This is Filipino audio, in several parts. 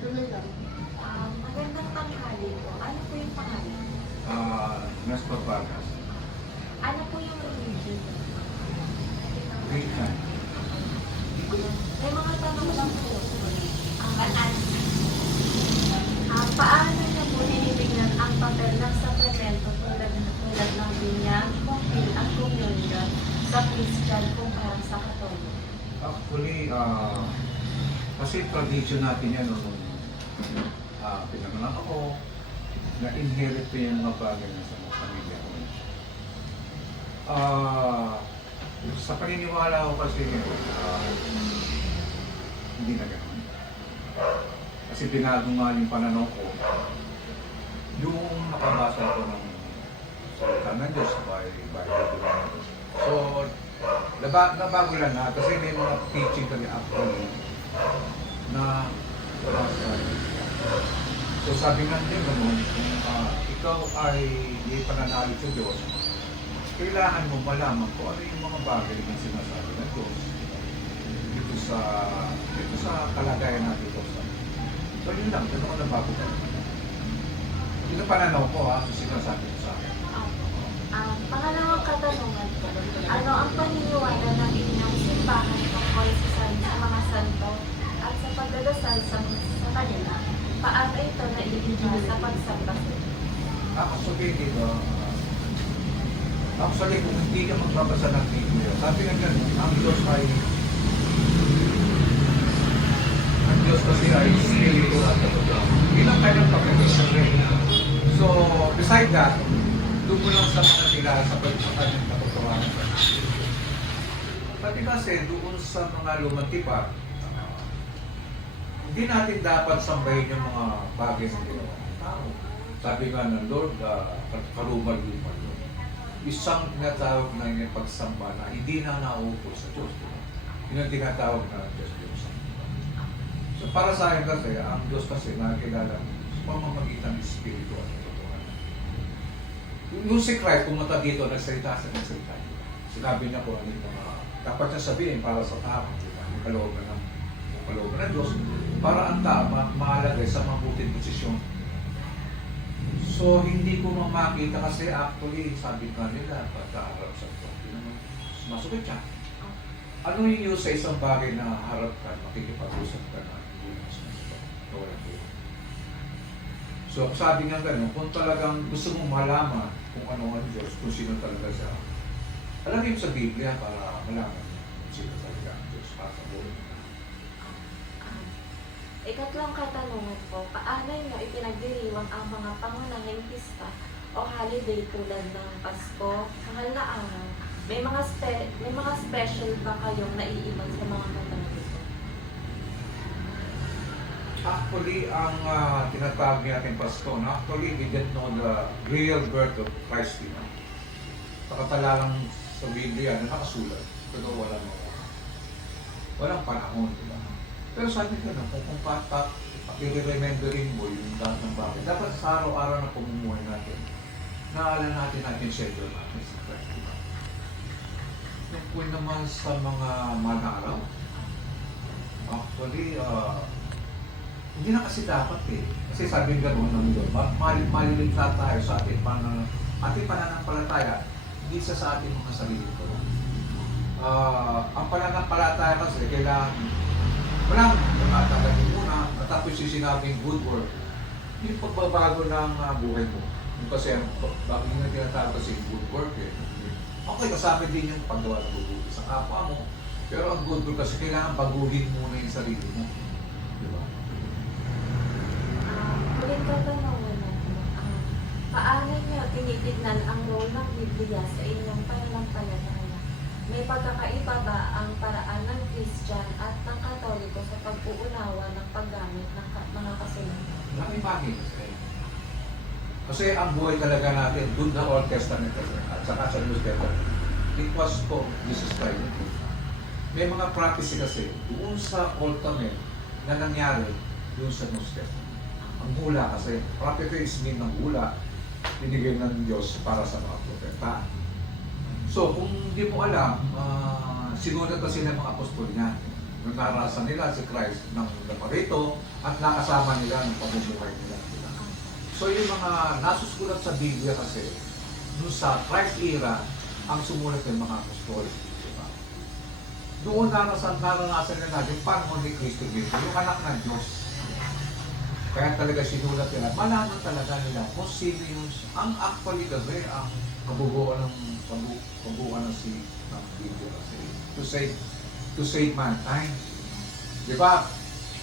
tuloy lang. Magandang tanghali po. Ano po yung pangalan? Nestor Vargas. Ano po yung religion? Christian. May mga tanong lang po. Paano niyo po tinitignan ang papel ng sakramento tulad ng binyag, kumpil at communion sa Christian kumpara sa Katoliko? Actually, kasi tradition natin yan nung pinanganak ako, na-inherit ko yung mga bagay na sa mga pamilya ko. Sa paniniwala ko kasi, hindi na gano'n. Kasi binago nga yung pananaw ko. Yung nakabasa ko ng salita ng Diyos by Bible. So, nabago lang na kasi may mga teaching kami actually na wala sa so sabi nga din naman, ikaw ay may pananalig sa Diyos, kailangan mo malaman kung ano yung mga bagay na sinasabi ng Diyos dito sa kalagayan natin dito. So yun lang, ito ko nabago ka. Yun ang pananaw ko sa sinasabi ko sa akin. Pangalawang katanungan po, ano ang paniniwala ng inyong simbahan tungkol sa mga santo at sa pagdadasal sa kanila? Paano ito naiiba sa pagsamba? Actually, kung hindi ka magbabasa ng Biblia, sabi nga ganun, ang Diyos kasi ay spirito at katotoo. Ilang tayo ng pagkakasya rin. So, beside that, doon mo lang sa mga sila sa pagkakas ng katotohanan. Sabi kasi, doon sa mga lumang tipa, hindi natin dapat sambahin yung mga bagay na ginawa ng tao. Sabi nga ng Lord, karumal-lumal yun. Isang tinatawag na yung pagsamba na hindi na nauupo sa Diyos. Diba? Yun ang tinatawag na Diyos. So para sa akin kasi, ang Diyos kasi nakikilala sa pamamagitan ng Espiritu at katotohanan. Yung si Christ, pumunta dito, nagsalita. Sinabi niya ko ano yung mga dapat niya sabihin para sa tao. Yung kalooban ng Diyos para ang tao mahalagay sa mabuting posisyon. So hindi ko makita kasi actually sabi nga nila pagkaharap sa ito. Masukit siya. Ano yung sa isang bagay na harap ka, makikipag-usap ka na hindi na masukit. So sabi nga gano'n, kung talagang gusto mong malaman kung ano ang Diyos, kung sino talaga siya, alamin sa Biblia para malaman kung sino talaga ang Diyos para sa buhay. Ikatlong katanungan po, paano nyo ipinagdiriwang ang mga pangunahing pista o holiday tulad ng Pasko, Mahal na Araw? May mga special ba kayong naiiwan sa mga Katoliko? Actually, ang tinatawag natin Pasko, actually we didn't know the real birth of Christ. Nakatalalang sa Biblia na nakasulat, pero walang panahon. Diba? Pero sabi ko na, kung i-remembering mo yung lahat ng bagay, dapat sa araw-araw na pamumuhay natin, naalala natin schedule natin sa Christ. Kung naman sa mga manaraw, actually, hindi na kasi dapat Kasi sabi nga gano'n ng Diyos, maliligtas tayo sa ating pananampalataya, hindi sa ating mga sarili ko. Ang pananampalataya kasi, kailangan walang tumatagay muna at tapos yung sinabing good work. Yung pagbabago ng buhay mo. Yung kasi bakit yung tinatawag kasi good work Okay, kasama din yung paggawa ng good work sa kapwa mo. Pero ang good work kasi kailangan baguhin muna yung sarili mo. Diba? Ulit katanungan natin. Paano nyo tinitignan ang role ng Biblia sa inyong pananampalataya? May pagkakaiba ba ang paraan ng Christian at ng Katoliko sa pag-uunawa ng paggamit ng mga kasulatan? Bakit? Kasi ang buhay talaga natin, doon na Old Testament at saka sa New Testament, it was for Jesus Christ. May mga prophecy kasi doon sa Old Testament na nangyari doon sa New Testament. Ang hula kasi, prophecy is mean ng hula, binigay ng Diyos para sa mga propeta. So, kung hindi mo alam, sinunod kasi ng mga apostol niya. Nung naranasan nila si Christ ng naparito at nakasama nila ng pamumuhay nila. So yung mga nasusulat sa Biblia kasi, nung sa Christ era, ang sumulat ng mga apostol. Diba? Doon naranasan nila yung panahon ni Cristo dito, yung anak ng Diyos. Kaya talaga sinulat nila, malaman talaga nila kung sino yung, ang actually gabi, ang kabubuan ng Biblia kasi, to save mankind. Di ba?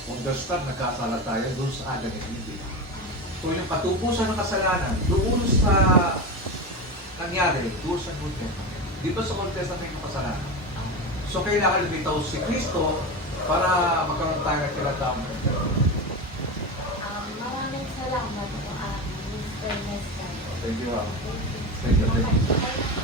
Kung the start, nagkasala tayo doon sa Adam and Eve. So yung patubusan ng kasalanan, doon sa nangyari, doon sa New Testament. Di ba sa Old Testament yung kasalanan? So kailangan lumitaw si Kristo para magkaroon tayo ng tinatawag. Maraming salamat po, Mr. Nestor. Thank you. Thank you. Thank you.